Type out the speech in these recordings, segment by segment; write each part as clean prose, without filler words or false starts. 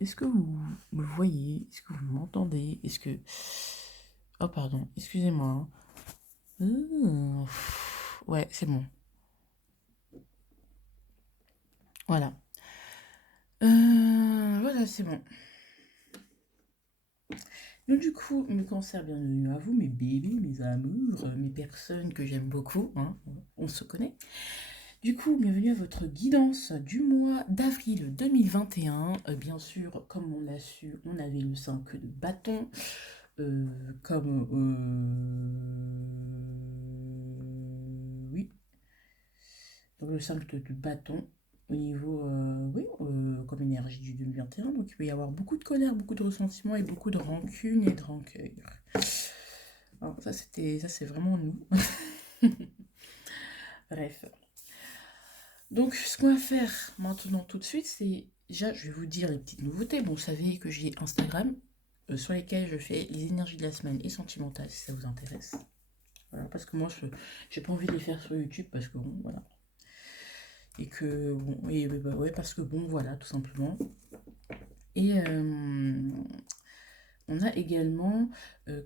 Est-ce que vous me voyez? Est-ce que vous m'entendez? Est-ce que... Oh, pardon, excusez-moi. Ouais, c'est bon. Voilà. Voilà, c'est bon. Donc du coup, mes cancers, bienvenue à vous, mes bébés, mes amours, mes personnes que j'aime beaucoup, hein, on se connaît. Du coup, bienvenue à votre guidance du mois d'avril 2021. Bien sûr, comme on l'a su, on avait le 5 de bâton. Euh, comme... Oui, donc le 5 de bâton au niveau, oui, comme énergie du 2021. Donc il peut y avoir beaucoup de colère, beaucoup de ressentiment et beaucoup de rancune et de rancœur. Alors, ça, c'est vraiment nous. Bref. Donc, ce qu'on va faire maintenant tout de suite, c'est déjà, je vais vous dire les petites nouveautés. Bon, vous savez que j'ai Instagram sur lesquels je fais les énergies de la semaine et sentimentales, si ça vous intéresse. Voilà, parce que moi, je j'ai pas envie de les faire sur YouTube parce que bon, voilà. Et que, bon, et bah, ouais, parce que bon, voilà, tout simplement. Et on a également,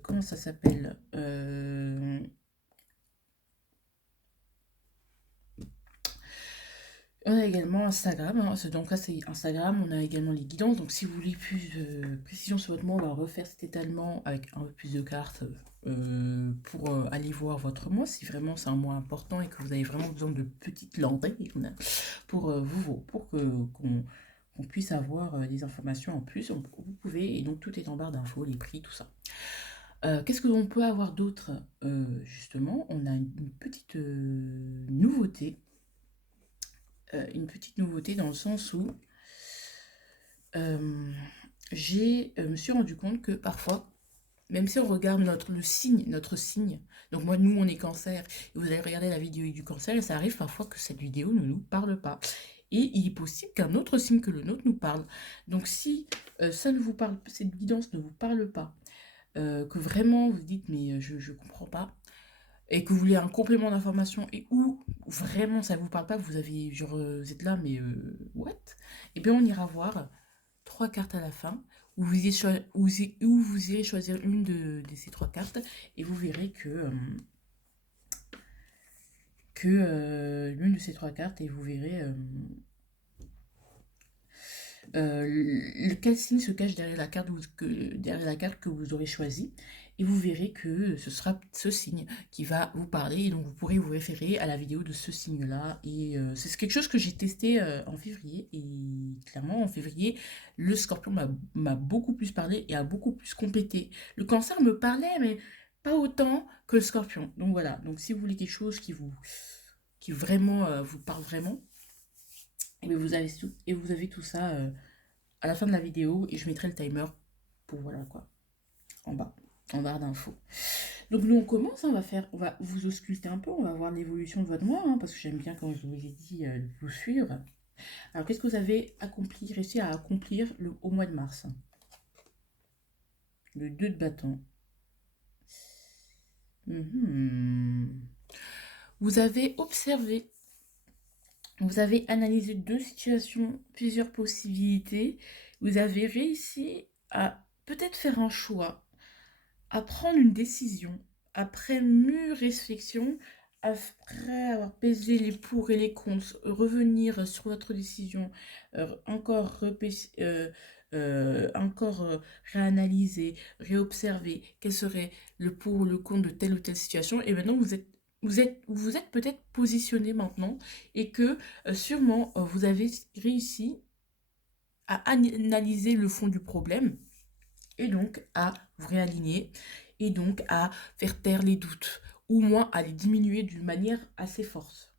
comment ça s'appelle On a également Instagram, hein, donc là c'est Instagram, on a également les guidances, donc si vous voulez plus de précision sur votre mois, on va refaire cet étalement avec un peu plus de cartes pour aller voir votre mois, si vraiment c'est un mois important et que vous avez vraiment besoin de petites lentilles pour qu'on puisse avoir des informations en plus, vous pouvez, et donc tout est en barre d'infos, les prix, tout ça. Qu'est-ce que l'on peut avoir d'autre justement, on a une petite nouveauté dans le sens où je me suis rendu compte que parfois, même si on regarde notre signe, donc moi, nous, on est cancer, et vous allez regarder la vidéo du cancer, et ça arrive parfois que cette vidéo ne nous parle pas. Et il est possible qu'un autre signe que le nôtre nous parle. Donc si ça ne vous parle, cette guidance ne vous parle pas, que vraiment vous dites mais je ne comprends pas, et que vous voulez un complément d'information et où vraiment ça vous parle pas, vous avez genre vous êtes là mais what? Et bien on ira voir trois cartes à la fin où vous irez choisir une de ces trois cartes et vous verrez que l'une de ces trois cartes et vous verrez quel signe se cache derrière derrière la carte que vous aurez choisie. Et vous verrez que ce sera ce signe qui va vous parler. Et donc vous pourrez vous référer à la vidéo de ce signe-là. Et c'est quelque chose que j'ai testé en février. Et clairement, en février, le scorpion m'a beaucoup plus parlé et a beaucoup plus complété. Le cancer me parlait, mais pas autant que le scorpion. Donc voilà. Donc si vous voulez quelque chose qui vraiment vous parle vraiment, et vous avez tout ça à la fin de la vidéo et je mettrai le timer pour voilà quoi, en bas, en barre d'infos. Donc nous on commence, hein, on va vous ausculter un peu, on va voir l'évolution de votre mois, hein, parce que j'aime bien comme je vous ai dit vous suivre. Alors qu'est-ce que vous avez réussi à accomplir au mois de mars? Le 2 de bâton. Mhm. Vous avez observé, vous avez analysé deux situations, plusieurs possibilités, vous avez réussi à peut-être faire un choix, à prendre une décision après mûre réflexion, après avoir pesé les pour et les contre, revenir sur votre décision, encore réanalyser, réobserver quel serait le pour ou le contre de telle ou telle situation. Et maintenant, vous êtes peut-être positionné maintenant et que sûrement vous avez réussi à analyser le fond du problème et donc à vous réaligner et donc à faire taire les doutes ou moins à les diminuer d'une manière assez forte.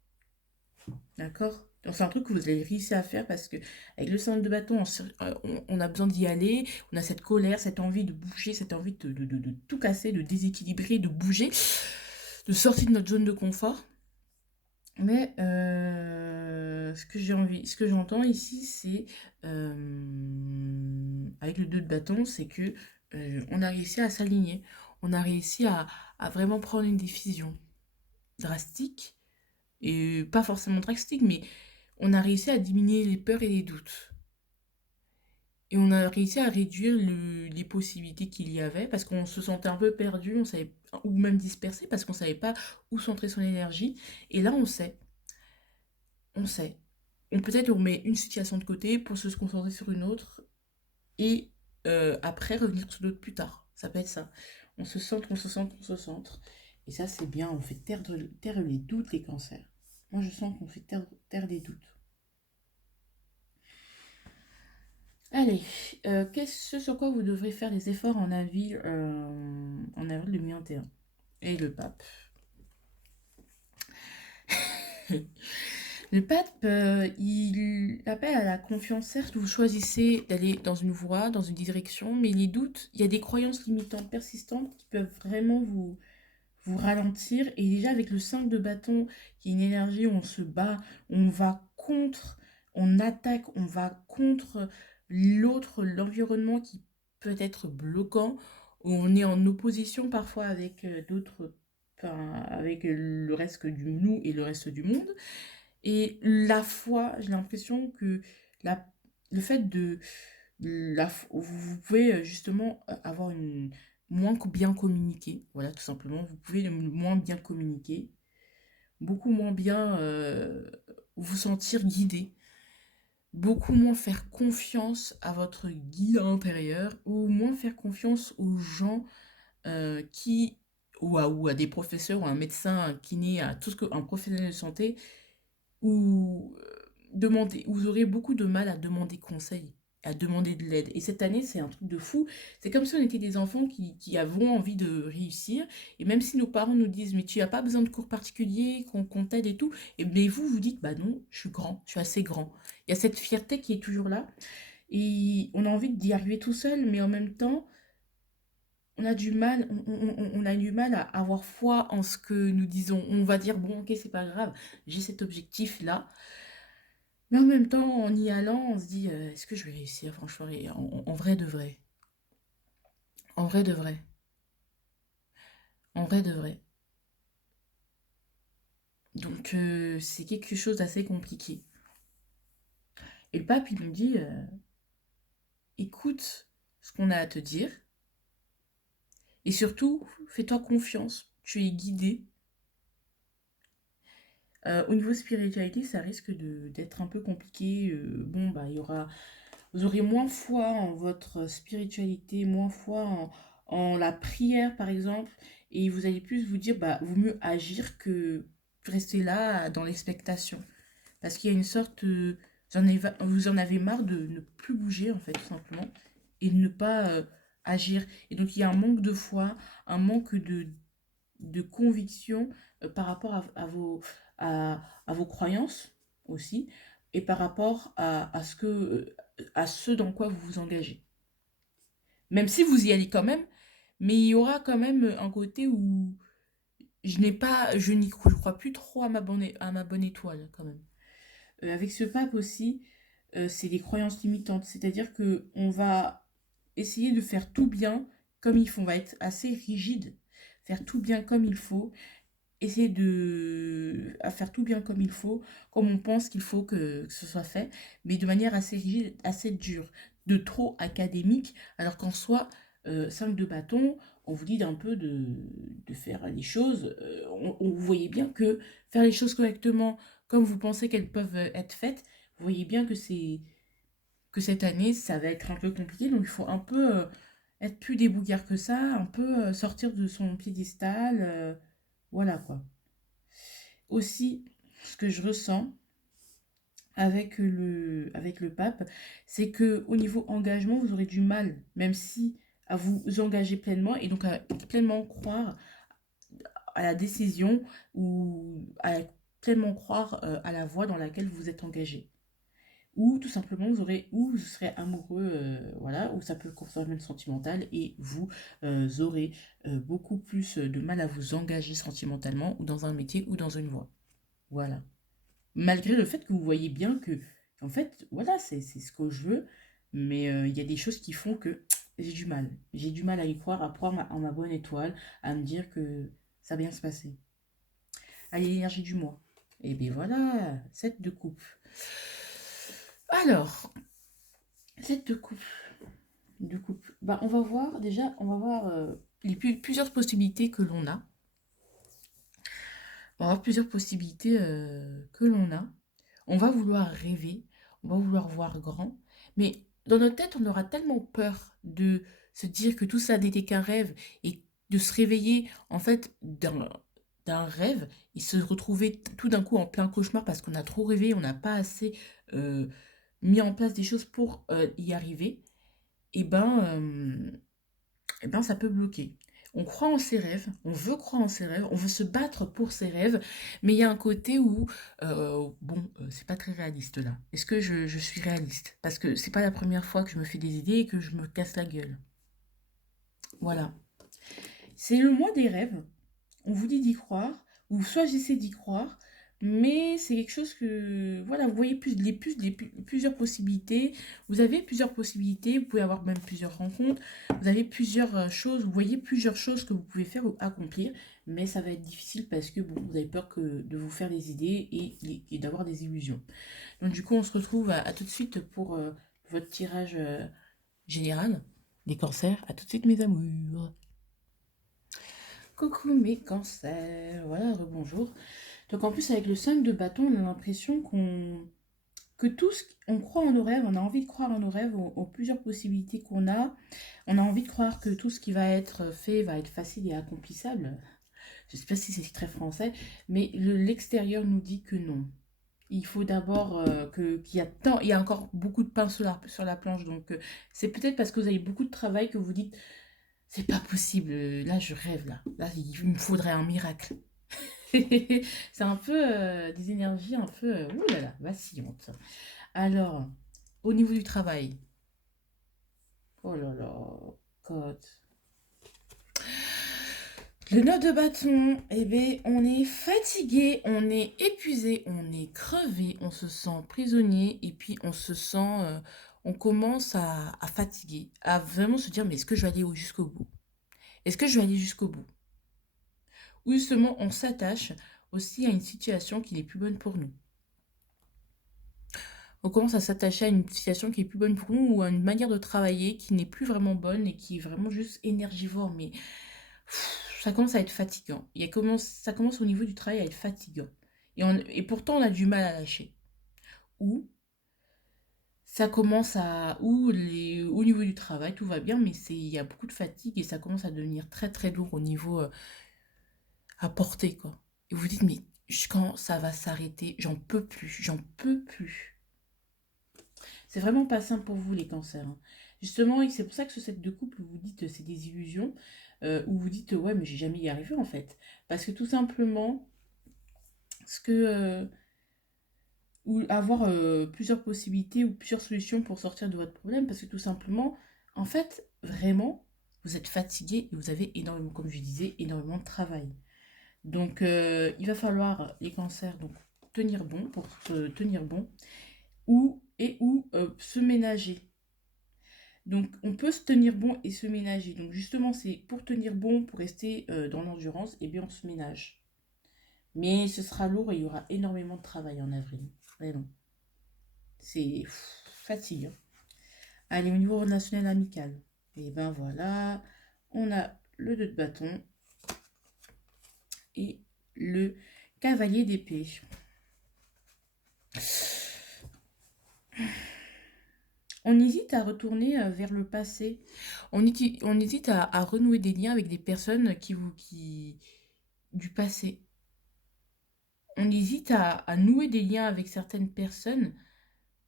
D'accord? Donc c'est un truc que vous avez réussi à faire parce que avec le centre de bâton, on a besoin d'y aller, on a cette colère, cette envie de bouger, cette envie de tout casser, de déséquilibrer, de bouger, de sortir de notre zone de confort. Mais ce que j'entends ici, c'est avec le 2 de bâton, c'est que on a réussi à s'aligner, on a réussi à vraiment prendre une décision drastique, et pas forcément drastique, mais on a réussi à diminuer les peurs et les doutes. Et on a réussi à réduire les possibilités qu'il y avait parce qu'on se sentait un peu perdu, on savait, ou même dispersé parce qu'on savait pas où centrer son énergie. Et là, on sait. Peut-être on met une situation de côté pour se concentrer sur une autre et après revenir sur l'autre plus tard. Ça peut être ça. On se centre, on se centre, on se centre. Et ça, c'est bien. On fait taire les doutes, les cancers. Moi, je sens qu'on fait taire les doutes. Allez, qu'est-ce sur quoi vous devrez faire des efforts en avril 2021? Et le pape. Le pape, il appelle à la confiance. Certes, vous choisissez d'aller dans une voie, dans une direction, mais les doutes, il y a des croyances limitantes persistantes qui peuvent vraiment vous ralentir. Et déjà, avec le 5 de bâton, qui est une énergie où on se bat, on va contre, on attaque, on va contre l'autre, l'environnement qui peut être bloquant, où on est en opposition parfois avec d'autres, enfin, avec le reste du nous et le reste du monde. Et la foi, j'ai l'impression que la, le fait de vous pouvez justement avoir une bien communiquer, voilà tout simplement. Vous pouvez moins bien communiquer, beaucoup moins bien vous sentir guidé, beaucoup moins faire confiance à votre guide intérieur ou moins faire confiance aux gens qui ou à des professeurs ou à un médecin, un kiné, à tout ce qu'un professionnel de santé où, vous aurez beaucoup de mal à demander conseil, à demander de l'aide. Et cette année, c'est un truc de fou. C'est comme si on était des enfants qui avons envie de réussir. Et même si nos parents nous disent, mais tu n'as pas besoin de cours particuliers, qu'on t'aide et tout, et bien vous, vous dites, bah non, je suis grand, je suis assez grand. Il y a cette fierté qui est toujours là. Et on a envie d'y arriver tout seul, mais en même temps, on a du mal à avoir foi en ce que nous disons. On va dire, bon, ok, c'est pas grave, j'ai cet objectif-là. Mais en même temps, en y allant, on se dit, est-ce que je vais réussir, franchement, et en vrai de vrai. En vrai de vrai. En vrai de vrai. Donc, c'est quelque chose d'assez compliqué. Et le pape, il nous dit, écoute ce qu'on a à te dire, et surtout, fais-toi confiance, tu es guidé. Au niveau spiritualité, ça risque d'être un peu compliqué. Bon, bah, vous aurez moins foi en votre spiritualité, moins foi en la prière, par exemple, et vous allez plus vous dire, bah, vaut mieux agir que rester là dans l'expectation. Parce qu'il y a une sorte, vous en avez marre de ne plus bouger, en fait, tout simplement, et de ne pas agir. Et donc, il y a un manque de foi, un manque de conviction par rapport à vos croyances aussi, et par rapport à ce dans quoi vous vous engagez. Même si vous y allez quand même, mais il y aura quand même un côté où je crois plus trop à ma bonne étoile quand même. Avec ce pape aussi, c'est des croyances limitantes, c'est-à-dire que on va essayer de faire tout bien comme il faut, on va être assez rigide, faire tout bien comme il faut, essayer à faire tout bien comme il faut, comme on pense qu'il faut que ce soit fait, mais de manière assez rigide, assez dure, de trop académique, alors qu'en soi, 5 de bâton, on vous dit d'un peu de faire les choses, vous voyez bien que faire les choses correctement, comme vous pensez qu'elles peuvent être faites, vous voyez bien que cette année, ça va être un peu compliqué, donc il faut un peu être plus débrouillard que ça, un peu sortir de son piédestal, voilà quoi. Aussi, ce que je ressens avec le pape, c'est que au niveau engagement, vous aurez du mal, même si à vous engager pleinement et donc à pleinement croire à la décision ou à pleinement croire à la voie dans laquelle vous êtes engagé. Ou tout simplement, vous serez amoureux, voilà, ou ça peut concerner le sentimental et vous aurez beaucoup plus de mal à vous engager sentimentalement ou dans un métier ou dans une voie. Voilà. Malgré le fait que vous voyez bien que, en fait, voilà, c'est ce que je veux, mais il y a des choses qui font que j'ai du mal. J'ai du mal à y croire, à croire en ma bonne étoile, à me dire que ça va bien se passer. Allez, l'énergie du mois. Et bien voilà, 7 de coupe. Alors, Tête de couple. De couple. Bah, on va voir déjà, on va voir plusieurs possibilités que l'on a. On va voir plusieurs possibilités que l'on a. On va vouloir rêver, on va vouloir voir grand, mais dans notre tête, on aura tellement peur de se dire que tout ça n'était qu'un rêve et de se réveiller en fait d'un rêve et se retrouver tout d'un coup en plein cauchemar parce qu'on a trop rêvé, on n'a pas assez euh, mis en place des choses pour y arriver, et ben ça peut bloquer. On croit en ses rêves, on veut croire en ses rêves, on veut se battre pour ses rêves, mais il y a un côté où, c'est pas très réaliste là. Est-ce que je suis réaliste? Parce que c'est pas la première fois que je me fais des idées et que je me casse la gueule. Voilà. C'est le mois des rêves. On vous dit d'y croire, ou soit j'essaie d'y croire, mais c'est quelque chose que, voilà, vous voyez plusieurs possibilités, vous avez plusieurs possibilités, vous pouvez avoir même plusieurs rencontres, vous avez plusieurs choses, vous voyez plusieurs choses que vous pouvez faire ou accomplir, mais ça va être difficile parce que, bon, vous avez peur de vous faire des idées et d'avoir des illusions. Donc du coup, on se retrouve à tout de suite pour votre tirage général des cancers. À tout de suite, mes amours. Coucou mes cancers, voilà, rebonjour. Donc en plus avec le 5 de bâton, on a l'impression que on croit en nos rêves, on a envie de croire en nos rêves, aux plusieurs possibilités qu'on a. On a envie de croire que tout ce qui va être fait va être facile et accomplissable. Je ne sais pas si c'est très français, mais l'extérieur nous dit que non. Il faut d'abord qu'il y a encore beaucoup de pain sur la planche. Donc c'est peut-être parce que vous avez beaucoup de travail que vous dites c'est pas possible, là je rêve là. Là il me faudrait un miracle. C'est un peu des énergies un peu ouh là là, vacillantes. Alors, au niveau du travail. Oh là là, cote. Le 9 de bâton, eh bien, on est fatigué, on est épuisé, on est crevé, on se sent prisonnier et puis on se sent, on commence à fatiguer, à vraiment se dire mais est-ce que je vais aller jusqu'au bout? Est-ce que je vais aller jusqu'au bout? Ou justement on s'attache aussi à une situation qui n'est plus bonne pour nous. On commence à s'attacher à une situation qui est plus bonne pour nous ou à une manière de travailler qui n'est plus vraiment bonne et qui est vraiment juste énergivore. Mais ça commence à être fatigant. Ça commence au niveau du travail à être fatigant. Et pourtant, on a du mal à lâcher. Ou ça commence à... au niveau du travail, tout va bien, mais il y a beaucoup de fatigue et ça commence à devenir très très lourd au niveau à porter, quoi. Et vous dites, mais quand ça va s'arrêter, j'en peux plus, j'en peux plus. C'est vraiment pas simple pour vous les cancers, hein. Justement, et c'est pour ça que ce set de couple, vous dites c'est des illusions, où vous dites ouais mais j'ai jamais y arrivé en fait. Parce que tout simplement, ce que ou avoir plusieurs possibilités ou plusieurs solutions pour sortir de votre problème, parce que tout simplement, en fait, vraiment, vous êtes fatigué et vous avez énormément, comme je disais, énormément de travail. Donc il va falloir les cancers donc tenir bon pour tenir bon ou se ménager. Donc, on peut se tenir bon et se ménager. Donc, justement, c'est pour tenir bon, pour rester dans l'endurance, et bien, on se ménage. Mais ce sera lourd et il y aura énormément de travail en avril. Vraiment. C'est fatigant. Allez, au niveau relationnel amical. Et ben voilà, on a le 2 de bâton et le cavalier d'épée. On hésite à retourner vers le passé. On hésite à renouer des liens avec des personnes du passé. On hésite à nouer des liens avec certaines personnes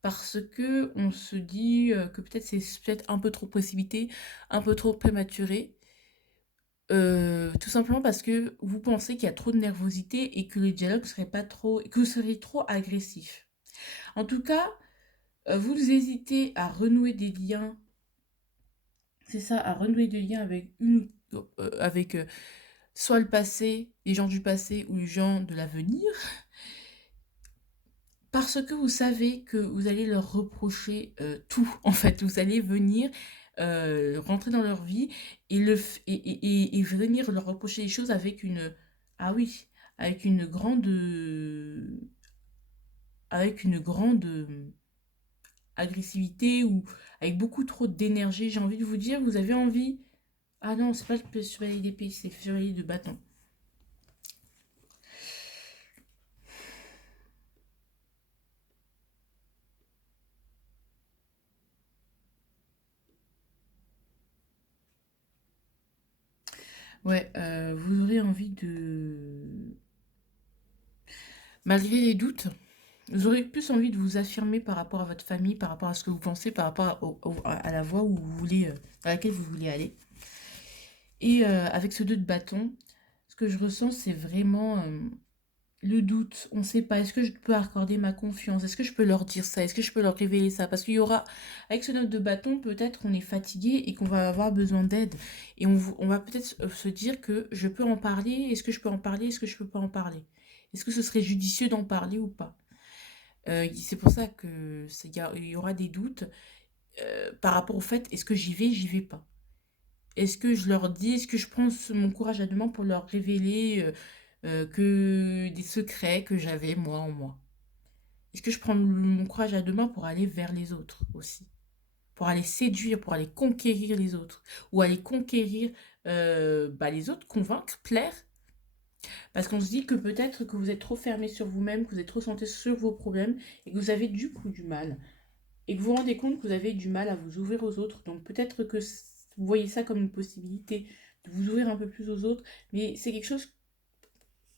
parce que on se dit que peut-être c'est peut-être un peu trop précipité, un peu trop prématuré. Tout simplement parce que vous pensez qu'il y a trop de nervosité et que le dialogue serait pas trop, que vous seriez trop agressif. En tout cas, vous hésitez à renouer des liens, c'est ça, à renouer des liens avec soit le passé, les gens du passé ou les gens de l'avenir. Parce que vous savez que vous allez leur reprocher tout, en fait. Vous allez venir rentrer dans leur vie et venir leur reprocher des choses avec une... Ah oui, avec une grande... avec une grande agressivité ou avec beaucoup trop d'énergie. J'ai envie de vous dire, vous avez envie... Ah non, c'est pas le chevalier d'épée, c'est le chevalier de bâton. Ouais, vous aurez envie de... Malgré les doutes, vous aurez plus envie de vous affirmer par rapport à votre famille, par rapport à ce que vous pensez, par rapport à la voie où vous voulez, à laquelle vous voulez aller. Et avec ce 2 de bâton, ce que je ressens, c'est vraiment le doute. On ne sait pas, est-ce que je peux accorder ma confiance? Est-ce que je peux leur dire ça? Est-ce que je peux leur révéler ça? Parce qu'il y aura, avec ce 9 de bâton, peut-être on est fatigué et qu'on va avoir besoin d'aide. Et on va peut-être se dire que je peux en parler. Est-ce que je peux en parler? Est-ce que je peux pas en parler? Est-ce que ce serait judicieux d'en parler ou pas? C'est pour ça que il y aura des doutes par rapport au fait, est-ce que j'y vais pas? Est-ce que je leur dis, est-ce que je prends mon courage à deux mains pour leur révéler que des secrets que j'avais moi en moi? Est-ce que je prends mon courage à deux mains pour aller vers les autres aussi? Pour aller séduire, pour aller conquérir les autres? Ou aller conquérir les autres, convaincre, plaire? Parce qu'on se dit que peut-être que vous êtes trop fermé sur vous-même, que vous êtes trop centré sur vos problèmes et que vous avez du coup du mal. Et que vous vous rendez compte que vous avez du mal à vous ouvrir aux autres. Donc peut-être que vous voyez ça comme une possibilité de vous ouvrir un peu plus aux autres, mais c'est quelque chose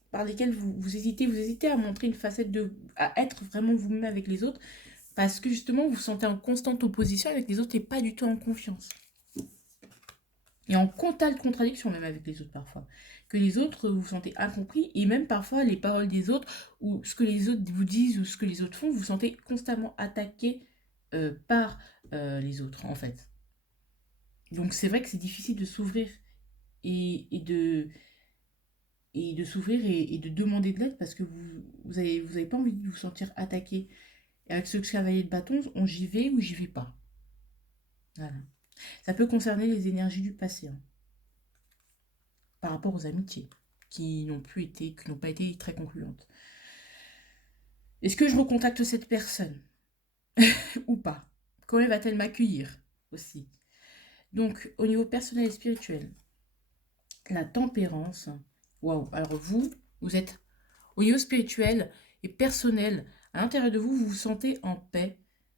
par lesquels vous hésitez à montrer une facette à être vraiment vous-même avec les autres, parce que justement vous vous sentez en constante opposition avec les autres et pas du tout en confiance. Et en totale contradiction même avec les autres parfois. Que les autres, vous vous sentez incompris, et même parfois les paroles des autres, ou ce que les autres vous disent, ou ce que les autres font, vous vous sentez constamment attaqué par les autres, en fait. Donc c'est vrai que c'est difficile de s'ouvrir et de s'ouvrir et de demander de l'aide parce que vous avez pas envie de vous sentir attaqué. Et avec ce cavalier de bâton, j'y vais ou j'y vais pas. Voilà. Ça peut concerner les énergies du passé, hein, par rapport aux amitiés qui n'ont pas été très concluantes. Est-ce que je recontacte cette personne ou pas? Comment va-t-elle m'accueillir aussi? Donc, au niveau personnel et spirituel, la tempérance, waouh, alors vous êtes au niveau spirituel et personnel, à l'intérieur de vous, vous vous sentez en paix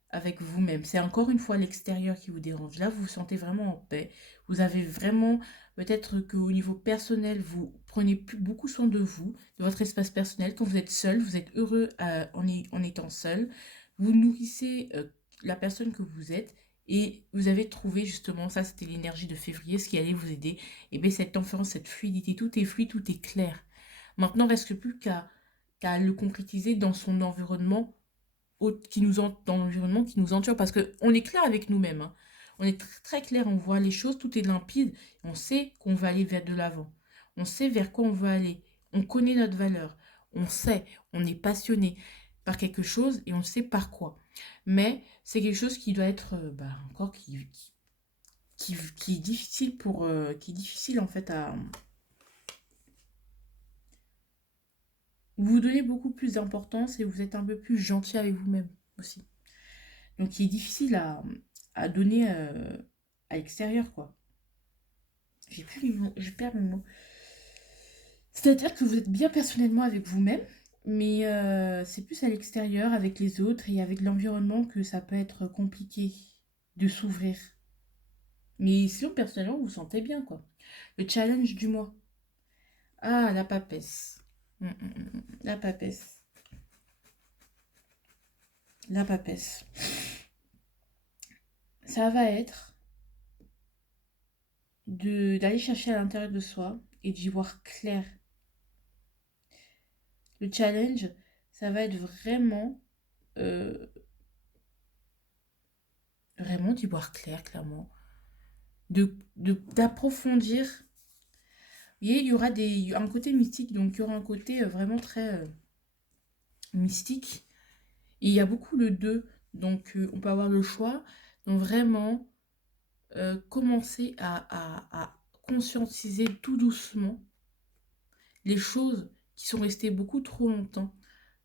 avec vous-même. C'est encore une fois l'extérieur qui vous dérange. Là, vous vous sentez vraiment en paix. Vous avez vraiment, peut-être qu'au niveau personnel, vous prenez beaucoup soin de vous, de votre espace personnel. Quand vous êtes seul, vous êtes heureux en étant seul. Vous nourrissez la personne que vous êtes. Et vous avez trouvé justement, ça c'était l'énergie de février, ce qui allait vous aider. Et bien cette conférence, cette fluidité, tout est fluide, tout est clair. Maintenant, il ne reste plus qu'à le concrétiser dans son environnement, dans l'environnement qui nous entoure. Parce qu'on est clair avec nous-mêmes, hein. On est très clair, on voit les choses, tout est limpide. On sait qu'on va aller vers de l'avant. On sait vers quoi on veut aller. On connaît notre valeur. On sait, on est passionné par quelque chose et on sait par quoi. Mais c'est quelque chose qui doit être encore qui est difficile qui est difficile en fait à, vous vous donnez beaucoup plus d'importance et vous êtes un peu plus gentil avec vous-même aussi. Donc, il est difficile à donner à l'extérieur, quoi. J'ai plus les mots, je perds mes mots. C'est-à-dire que vous êtes bien personnellement avec vous-même, mais c'est plus à l'extérieur, avec les autres et avec l'environnement que ça peut être compliqué de s'ouvrir. Mais sinon, personnellement, vous vous sentez bien, quoi. Le challenge du mois. Ah, la papesse. La papesse. La papesse. Ça va être d'aller chercher à l'intérieur de soi et d'y voir clair. Le challenge, ça va être euh, vraiment d'y voir clair, clairement. D'approfondir. Vous voyez, il y aura un côté mystique, donc il y aura un côté vraiment très mystique. Et il y a beaucoup le deux, donc on peut avoir le choix. Donc vraiment, commencer à conscientiser tout doucement les choses qui sont restées beaucoup trop longtemps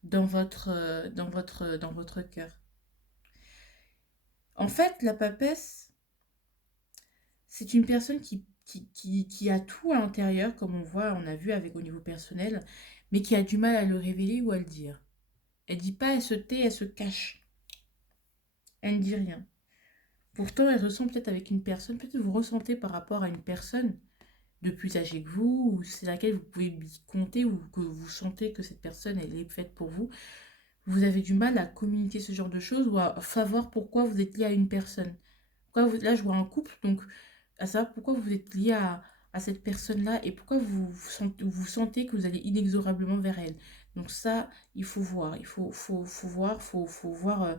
dans votre cœur. En fait, la papesse, c'est une personne qui a tout à l'intérieur, comme on voit, on a vu avec au niveau personnel, mais qui a du mal à le révéler ou à le dire. Elle dit pas, elle se tait, elle se cache. Elle ne dit rien. Pourtant, elle ressent peut-être avec une personne, peut-être que vous ressentez par rapport à une personne de plus âgée que vous, ou c'est laquelle vous pouvez y compter, ou que vous sentez que cette personne, elle est faite pour vous. Vous avez du mal à communiquer ce genre de choses ou à savoir pourquoi vous êtes lié à une personne. Là, je vois un couple, donc à savoir pourquoi vous êtes lié à cette personne-là et pourquoi vous sentez que vous allez inexorablement vers elle. Donc ça, il faut voir, faut voir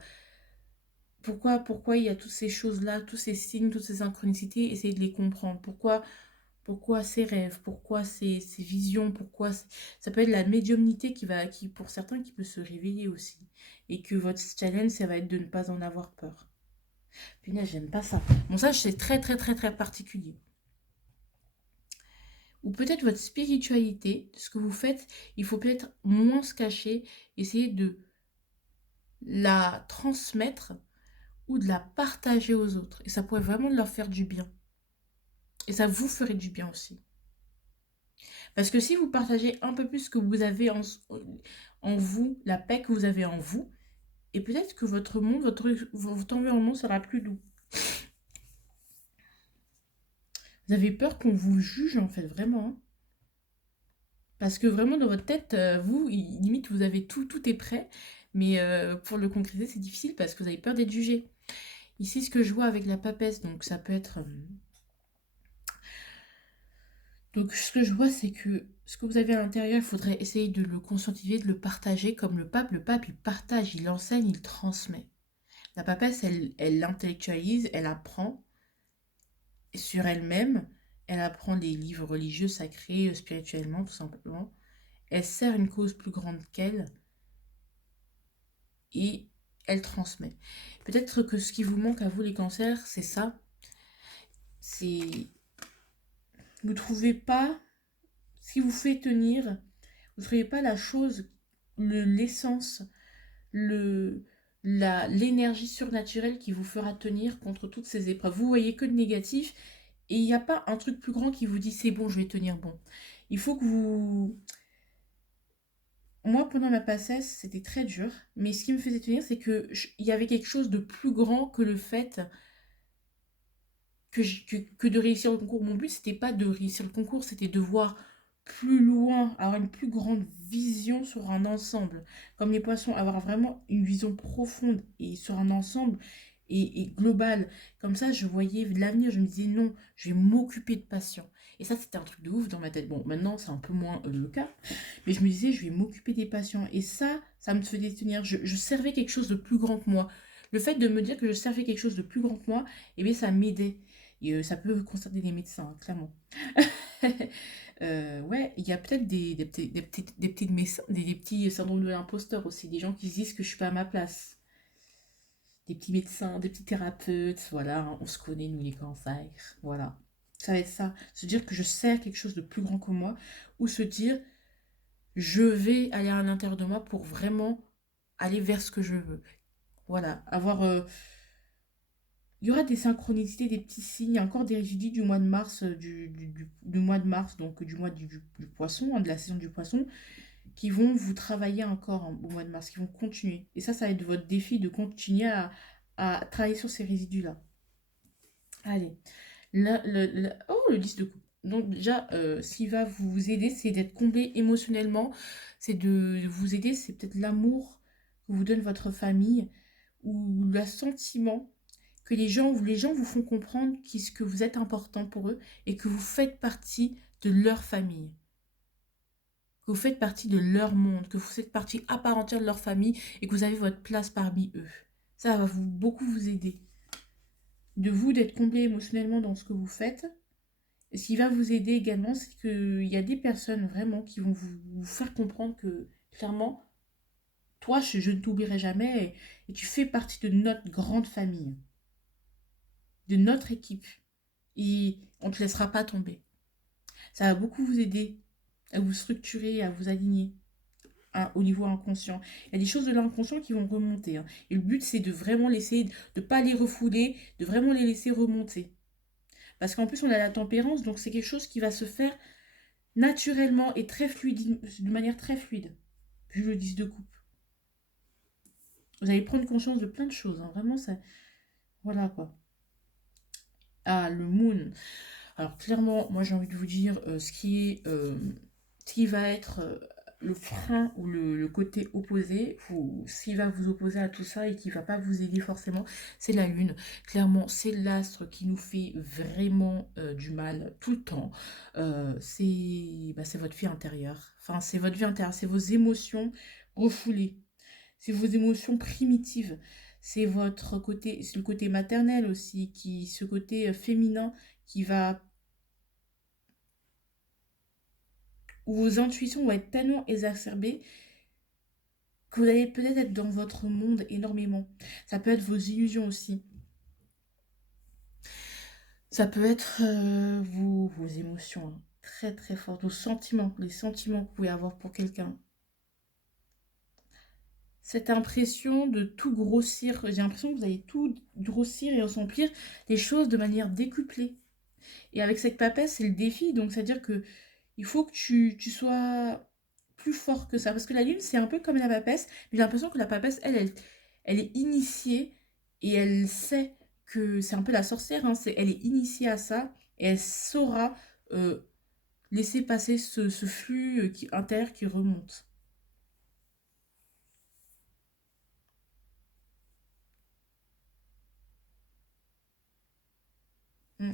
pourquoi il y a toutes ces choses-là, tous ces signes, toutes ces synchronicités, essayer de les comprendre. Pourquoi ces rêves, pourquoi ces visions, ça peut être la médiumnité pour certains, qui peut se réveiller aussi. Et que votre challenge, ça va être de ne pas en avoir peur. Punaise, j'aime pas ça. Bon, ça, c'est très, très, très, très particulier. Ou peut-être votre spiritualité, ce que vous faites, il faut peut-être moins se cacher, essayer de la transmettre ou de la partager aux autres. Et ça pourrait vraiment leur faire du bien. Et ça vous ferait du bien aussi. Parce que si vous partagez un peu plus ce que vous avez en vous, la paix que vous avez en vous, et peut-être que votre monde, votre environnement sera plus doux. Vous avez peur qu'on vous juge, en fait, vraiment. Hein. Parce que vraiment, dans votre tête, vous, limite, vous avez tout est prêt. Mais pour le concrétiser, c'est difficile parce que vous avez peur d'être jugé. Ici, ce que je vois avec la papesse, donc ça peut être... donc ce que je vois, c'est que ce que vous avez à l'intérieur, il faudrait essayer de le conscientiser, de le partager comme le pape. Le pape, il partage, il enseigne, il transmet. La papesse, elle l'intellectualise, elle apprend sur elle-même, elle apprend les livres religieux, sacrés, spirituellement, tout simplement. Elle sert une cause plus grande qu'elle et elle transmet. Peut-être que ce qui vous manque à vous, les cancers, c'est ça. C'est... Vous ne trouvez pas ce qui vous fait tenir, vous ne trouvez pas la chose, l'essence, le, l'énergie surnaturelle qui vous fera tenir contre toutes ces épreuves. Vous voyez que de négatif et il n'y a pas un truc plus grand qui vous dit c'est bon, je vais tenir bon. Il faut que vous... Moi, pendant ma passesse, c'était très dur, mais ce qui me faisait tenir, c'est que il y avait quelque chose de plus grand que le fait que de réussir le concours. Mon but, c'était pas de réussir le concours, c'était de voir plus loin, avoir une plus grande vision sur un ensemble. Comme les poissons, avoir vraiment une vision profonde et sur un ensemble et global. Comme ça, je voyais l'avenir, je me disais non, je vais m'occuper de patients. Et ça, c'était un truc de ouf dans ma tête. Bon, maintenant, c'est un peu moins le cas, mais je me disais, je vais m'occuper des patients. Et ça me faisait tenir. Je servais quelque chose de plus grand que moi. Le fait de me dire que je servais quelque chose de plus grand que moi, eh bien, ça m'aidait. Et ça peut concerner les médecins, hein, clairement. Ouais, il y a peut-être des petits médecins, des petits syndromes de l'imposteur aussi, des gens qui se disent que je suis pas à ma place. Des petits médecins, des petits thérapeutes, voilà, hein, on se connaît, nous les cancers, voilà. Ça va être ça, se dire que je sers quelque chose de plus grand que moi, ou se dire, je vais aller à l'intérieur de moi pour vraiment aller vers ce que je veux. Voilà, avoir il y aura des synchronicités, des petits signes, encore des résidus du mois de mars, du mois de mars, donc du mois du poisson, hein, de la saison du poisson, qui vont vous travailler encore hein, au mois de mars, qui vont continuer. Et ça va être votre défi de continuer à travailler sur ces résidus-là. Allez, oh, le 10 de coupe. Donc déjà, ce qui va vous aider, c'est d'être comblé émotionnellement, c'est de vous aider, c'est peut-être l'amour que vous donne votre famille, ou le sentiment que les gens vous font comprendre que vous êtes important pour eux et que vous faites partie de leur famille, que vous faites partie de leur monde, que vous faites partie à part entière de leur famille et que vous avez votre place parmi eux. Ça va beaucoup vous aider. De vous, d'être comblé émotionnellement dans ce que vous faites. Et ce qui va vous aider également, c'est qu'il y a des personnes vraiment qui vont vous faire comprendre que, clairement, toi, je ne t'oublierai jamais et tu fais partie de notre grande famille, de notre équipe. Et on ne te laissera pas tomber. Ça va beaucoup vous aider à vous structurer, à vous aligner. hein, au niveau inconscient. Il y a des choses de l'inconscient qui vont remonter, hein. Et le but, c'est de vraiment laisser, de ne pas les refouler, de vraiment les laisser remonter. Parce qu'en plus, on a la tempérance, donc c'est quelque chose qui va se faire naturellement et très fluide, de manière très fluide. Vu le 10 de coupe. Vous allez prendre conscience de plein de choses, hein. Vraiment, ça... Voilà, quoi. Ah, le moon. Alors, clairement, moi, j'ai envie de vous dire ce qui va être le frein ou le côté opposé, ou ce qui va vous opposer à tout ça et qui va pas vous aider forcément, c'est la lune. Clairement, c'est l'astre qui nous fait vraiment du mal tout le temps. C'est votre vie intérieure. Enfin, c'est votre vie intérieure, c'est vos émotions refoulées. C'est vos émotions primitives. C'est votre côté, c'est le côté maternel aussi, ce côté féminin qui va, où vos intuitions vont être tellement exacerbées que vous allez peut-être être dans votre monde énormément. Ça peut être vos illusions aussi. Ça peut être vos émotions, hein, très très fortes, vos sentiments, les sentiments que vous pouvez avoir pour quelqu'un. Cette impression de tout grossir, j'ai l'impression que vous allez tout grossir et remplir les choses de manière décuplée. Et avec cette papesse, c'est le défi. Donc, c'est-à-dire que il faut que tu sois plus fort que ça. Parce que la lune, c'est un peu comme la papesse. Mais j'ai l'impression que la papesse, elle est initiée et elle sait que c'est un peu la sorcière. Hein, elle est initiée à ça et elle saura euh, laisser passer ce flux intérieur qui remonte. Mm,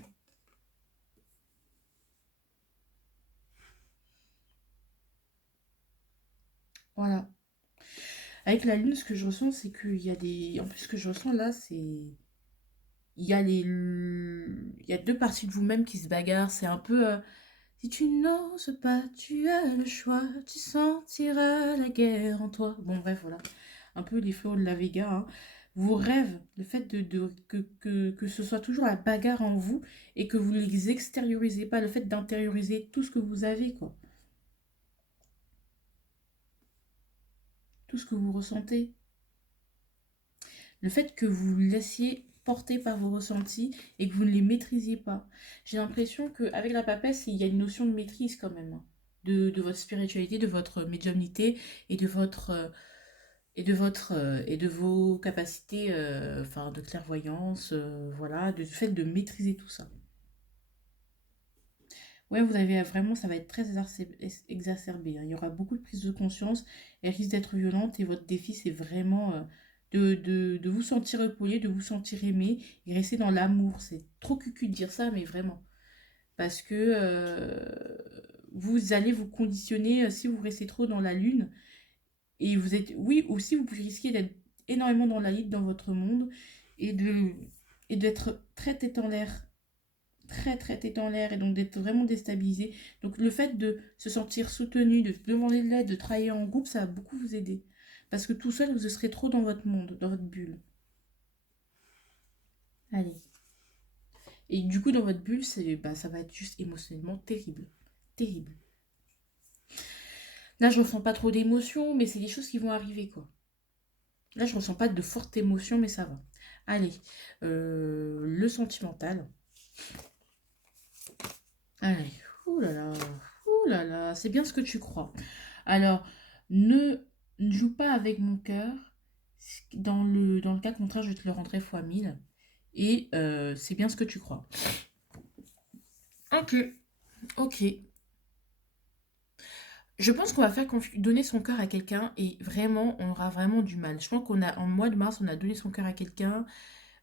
voilà. Avec la lune, ce que je ressens, c'est qu'il y a des... En plus, ce que je ressens là, c'est... Il y a deux parties de vous-même qui se bagarrent. C'est un peu... si tu n'oses pas, tu as le choix. Tu sentiras la guerre en toi. Bon, bref, voilà. Un peu les flots de la Vega, hein. Vos rêves, le fait que ce soit toujours la bagarre en vous et que vous ne les extériorisez pas, le fait d'intérioriser tout ce que vous avez, quoi. Tout ce que vous ressentez. Le fait que vous vous laissiez porter par vos ressentis et que vous ne les maîtrisiez pas. J'ai l'impression qu'avec la papesse, il y a une notion de maîtrise quand même, hein, de votre spiritualité, de votre médiumnité et de votre et de vos capacités enfin de clairvoyance, voilà, du fait de maîtriser tout ça. Ouais, vous avez vraiment, ça va être très exacerbé, hein. Il y aura beaucoup de prise de conscience, elle risque d'être violente et votre défi, c'est vraiment de vous sentir épaulé, de vous sentir aimé et rester dans l'amour. C'est trop cucu de dire ça, mais vraiment. Parce que vous allez vous conditionner si vous restez trop dans la lune. Et vous êtes, oui, aussi, vous pouvez risquer d'être énormément dans la lune dans votre monde et et d'être très tête en l'air, très très tête en l'air et donc d'être vraiment déstabilisé. Donc le fait de se sentir soutenu, de demander de l'aide, de travailler en groupe, ça va beaucoup vous aider. Parce que tout seul, vous serez trop dans votre monde, dans votre bulle. Allez. Et du coup, dans votre bulle, ça va être juste émotionnellement terrible. Terrible. Là, je ressens pas trop d'émotions, mais c'est des choses qui vont arriver, quoi. Là, je ressens pas de forte émotion, mais ça va. Allez, le sentimental. Allez, ouh là là, c'est bien ce que tu crois. Alors, ne, ne joue pas avec mon cœur. Dans le cas contraire, je te le rendrai fois 1000. Et c'est bien ce que tu crois. Ok, ok. Je pense qu'on va faire donner son cœur à quelqu'un et vraiment, on aura vraiment du mal. Je pense en mois de mars, on a donné son cœur à quelqu'un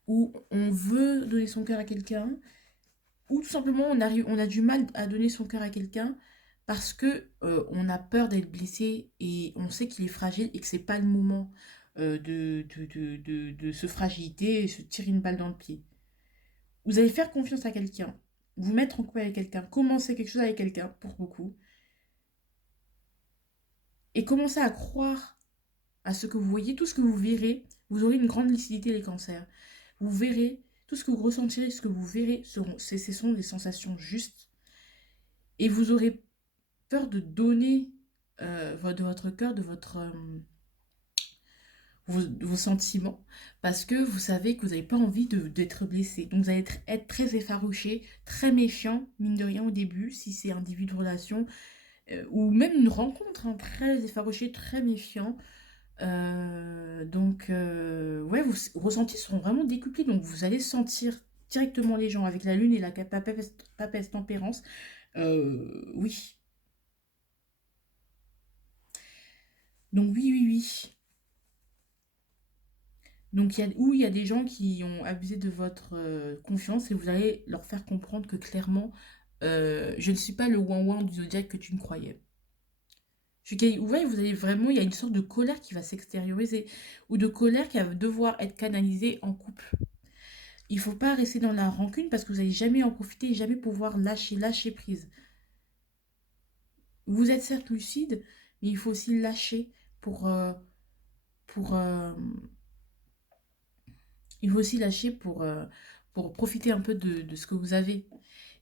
ou on veut donner son cœur à quelqu'un ou tout simplement on a du mal à donner son cœur à quelqu'un parce que on a peur d'être blessé et on sait qu'il est fragile et que c'est pas le moment de se fragilité et se tirer une balle dans le pied. Vous allez faire confiance à quelqu'un, vous mettre en couple avec quelqu'un, commencer quelque chose avec quelqu'un pour beaucoup et commencer à croire à ce que vous voyez, tout ce que vous verrez, vous aurez une grande lucidité les cancers. Vous verrez, tout ce que vous ressentirez, ce que vous verrez, ce sont des sensations justes. Et vous aurez peur de donner de votre cœur, vos sentiments, parce que vous savez que vous n'avez pas envie d'être blessé. Donc vous allez être très effarouché, très méfiant, mine de rien au début, si c'est un début de relation, ou même une rencontre, hein, très effarouché, très méfiant. Ouais, vos ressentis seront vraiment décuplés, donc vous allez sentir directement les gens avec la lune et la papesse tempérance. Oui. Donc oui, oui, oui. Donc il y a des gens qui ont abusé de votre confiance et vous allez leur faire comprendre que clairement, je ne suis pas le ouin-ouin du zodiaque que tu me croyais. Ouais, vous allez vraiment, il y a une sorte de colère qui va s'extérioriser ou de colère qui va devoir être canalisée en couple. Il faut pas rester dans la rancune parce que vous n'allez jamais en profiter et jamais pouvoir lâcher prise. Vous êtes certes lucide, mais il faut aussi lâcher pour, pour, il faut aussi lâcher pour profiter un peu de ce que vous avez.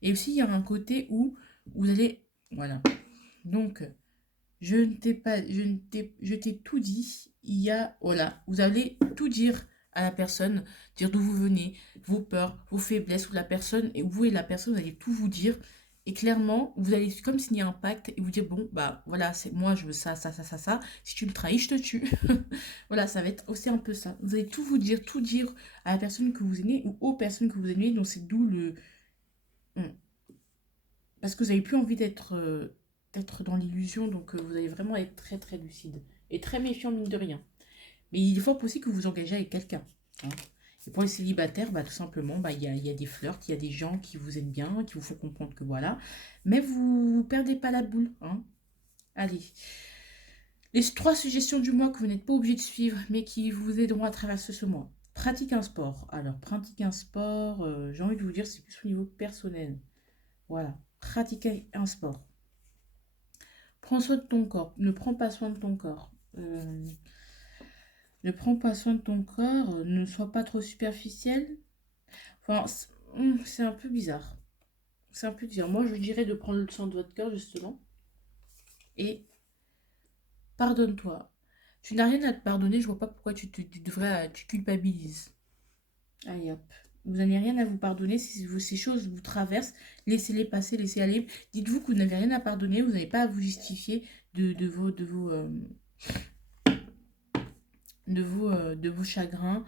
Et aussi, il y a un côté où vous allez, voilà. Donc, je t'ai tout dit. Il y a, voilà, vous allez tout dire à la personne, dire d'où vous venez, vos peurs, vos faiblesses, ou la personne, et vous et la personne, vous allez tout vous dire. Et clairement, vous allez comme signer un pacte et vous dire, bon, bah voilà, c'est moi, je veux ça, ça, ça, ça, ça. Si tu me trahis, je te tue. Voilà, ça va être aussi un peu ça. Vous allez tout dire à la personne que vous aimez ou aux personnes que vous aimez. Donc c'est d'où le... Hmm. Parce que vous n'avez plus envie d'être dans l'illusion, donc vous allez vraiment être très très lucide et très méfiant mine de rien. Mais il est fort possible que vous vous engagez avec quelqu'un, hein. Et pour les célibataires, bah, tout simplement, bah, il y a des flirts, il y a des gens qui vous aiment bien, qui vous font comprendre que voilà. Mais vous ne perdez pas la boule, hein. Allez. Les trois suggestions du mois que vous n'êtes pas obligé de suivre, mais qui vous aideront à traverser ce mois. Pratique un sport. Alors, pratique un sport, j'ai envie de vous dire, c'est plus au niveau personnel. Voilà. Pratiquer un sport. Prends soin de ton corps. Ne prends pas soin de ton corps. Ne prends pas soin de ton corps. Ne sois pas trop superficiel. Enfin, c'est un peu bizarre. C'est un peu bizarre. Moi, je dirais de prendre le soin de votre cœur, justement. Et pardonne-toi. Tu n'as rien à te pardonner. Je vois pas pourquoi tu culpabilises. Allez hop. Vous n'avez rien à vous pardonner. Si ces choses vous traversent, laissez-les passer, laissez aller. Dites-vous que vous n'avez rien à pardonner. Vous n'avez pas à vous justifier de vos chagrins,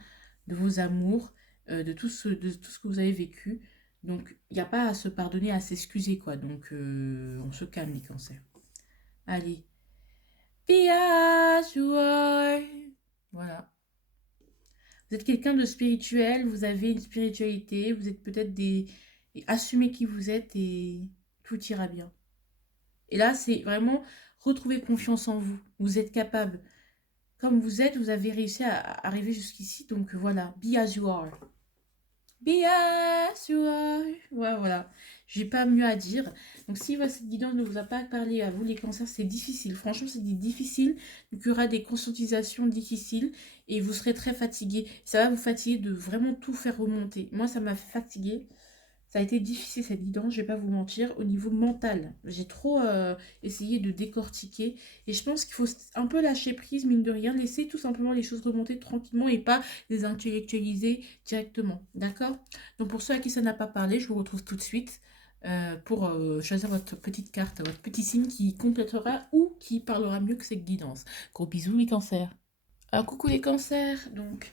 de vos amours, de tout ce que vous avez vécu. Donc, il n'y a pas à se pardonner, à s'excuser, quoi. Donc, on se calme, les cancers. Allez. Be as you are. Voilà. Vous êtes quelqu'un de spirituel, vous avez une spiritualité, vous êtes peut-être des... Assumez qui vous êtes et tout ira bien. Et là, c'est vraiment retrouver confiance en vous. Vous êtes capable. Comme vous êtes, vous avez réussi à arriver jusqu'ici. Donc voilà, be as you are. Be as you are. Ouais, voilà. J'ai pas mieux à dire. Donc si cette guidance ne vous a pas parlé à vous, les cancers, c'est difficile. Franchement, c'est difficile. Donc il y aura des conscientisations difficiles et vous serez très fatigué. Ça va vous fatiguer de vraiment tout faire remonter. Moi, ça m'a fatigué. Ça a été difficile cette guidance, je vais pas vous mentir, au niveau mental. J'ai trop essayé de décortiquer et je pense qu'il faut un peu lâcher prise, mine de rien, laisser tout simplement les choses remonter tranquillement et pas les intellectualiser directement. D'accord? Donc pour ceux à qui ça n'a pas parlé, je vous retrouve tout de suite pour choisir votre petite carte, votre petit signe qui complétera ou qui parlera mieux que cette guidance. Gros bisous les cancers. Ah, coucou les cancers, donc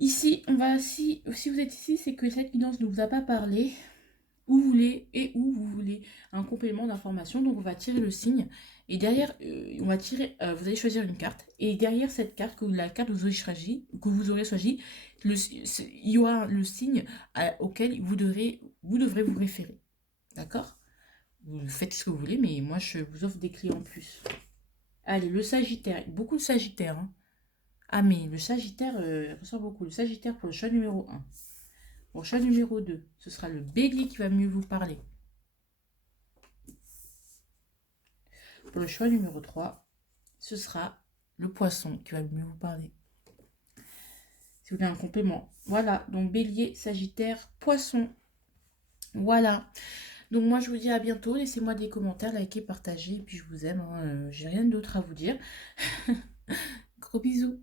ici, si vous êtes ici, c'est que cette guidance ne vous a pas parlé, où vous voulez un complément d'information. Donc on va tirer le signe et derrière vous allez choisir une carte et derrière cette carte, la carte que vous aurez choisi, il y aura le signe auquel vous devrez vous référer. D'accord? Vous faites ce que vous voulez, mais moi je vous offre des clés en plus. Allez, le Sagittaire, beaucoup de Sagittaires, hein. Ah mais le Sagittaire ressort beaucoup. Le Sagittaire pour le choix numéro 1. Pour le choix numéro 2, ce sera le Bélier qui va mieux vous parler. Pour le choix numéro 3, ce sera le Poisson qui va mieux vous parler. Si vous voulez un complément. Voilà, donc Bélier, Sagittaire, Poisson. Voilà. Donc moi, je vous dis à bientôt. Laissez-moi des commentaires, likez, partagez, et puis je vous aime, hein. J'ai rien d'autre à vous dire. Gros bisous.